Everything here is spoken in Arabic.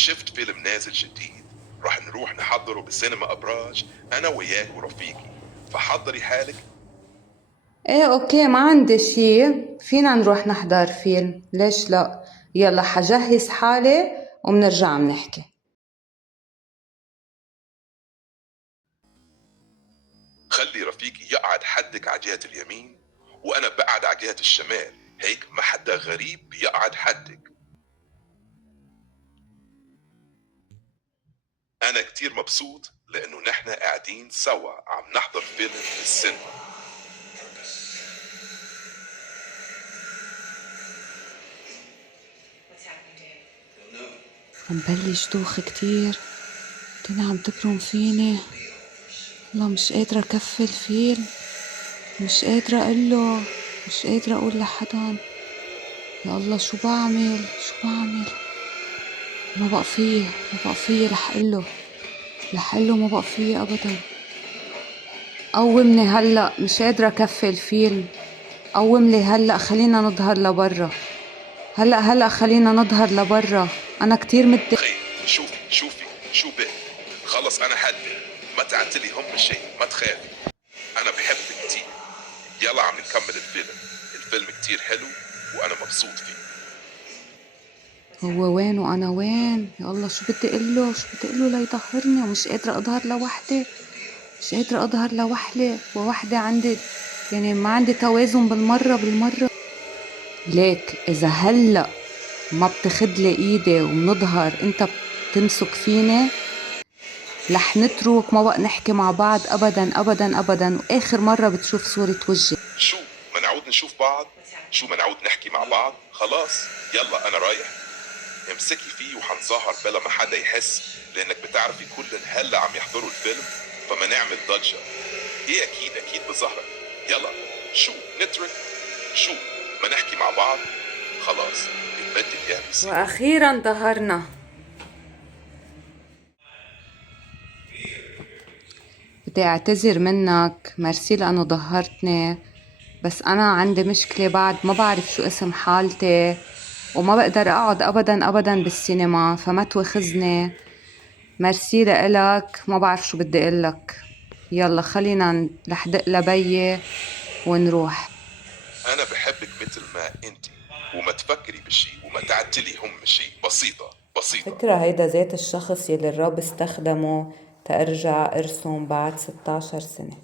شفت فيلم نازل جديد، راح نروح نحضره بالسينما أبراج أنا وياك ورفيقي، فحضري حالك. ايه اوكي، ما عندي شي، فينا نروح نحضر فيلم، ليش لا؟ يلا حجهز حالي ومنرجع منحكي. خلي رفيقي يقعد حدك على جهة اليمين وأنا بقعد على جهة الشمال، هيك ما حدا غريب بيقعد حدك. أنا كتير مبسوط لأنه نحن قاعدين سوا عم نحضر فيلم بالسينما. عم بلش دوخ كتير، الدنيا عم تبرم فيني، والله مش قادرة أكفي الفيلم، مش قادرة أقوله، مش قادرة أقول لحدا. يا الله شو بعمل، شو بعمل؟ ما بقى فيه، ما بقى فيه رح أقوله، رح أقوله، ما بقى فيه أبدا. قومني هلأ، مش قادرة أكفي الفيلم، قوملي هلأ، خلينا نظهر لبرا، هلأ خلينا نظهر لبرا، أنا كتير متضايقة. خير، شوفي شو بك. خلص أنا حدك، ما تعتلي هم شيء، ما تخافي، أنا بحبك كتير. يلا عم نكمل الفيلم كتير حلو وأنا مبسوط فيه. هو وين وأنا وين؟ يا الله شو بدي أقوله، شو بدي أقوله ليظهرني، ومش قادرة أظهر لوحدي، مش قادرة أظهر لوحدي ووحدي، عندي يعني ما عندي توازن بالمرة. ليك إذا هلأ ما بتاخدلي إيدي ومنظهر أنت بتمسك فيني، رح نترك ما بقى نحكي مع بعض أبدا، وآخر مرة بتشوف صورة وجهي. شو ما نعود نشوف بعض؟ شو ما نعود نحكي مع بعض؟ خلاص يلا أنا رايح. امسكي فيه وحنظهر بلا ما حدا يحس، لأنك بتعرفي كلن هلا عم يحضروا الفيلم، فما نعمل ضجة. إيه أكيد بظهرك. يلا شو نترك؟ شو ما نحكي مع بعض؟ خلاص اللي بدك إياه بيصير. وأخيرا ظهرنا. بدي أعتذر منك، ميرسي لأنه ظهرتني، بس أنا عندي مشكلة بعد ما بعرف شو اسم حالتي، وما بقدر أقعد أبدا بالسينما، فما توخزني. ميرسي لإلك، ما بعرف شو بدي أقلك. يلا خلينا رح دق لبيي ونروح. أنا بحبك مثل ما أنت، وما تفكري بشي وما تعتلي هم شي، على بسيطة. فكرة هيدا ذات الشخص يلي الرب استخدمه تأرجع أرسم بعد 16 سنة.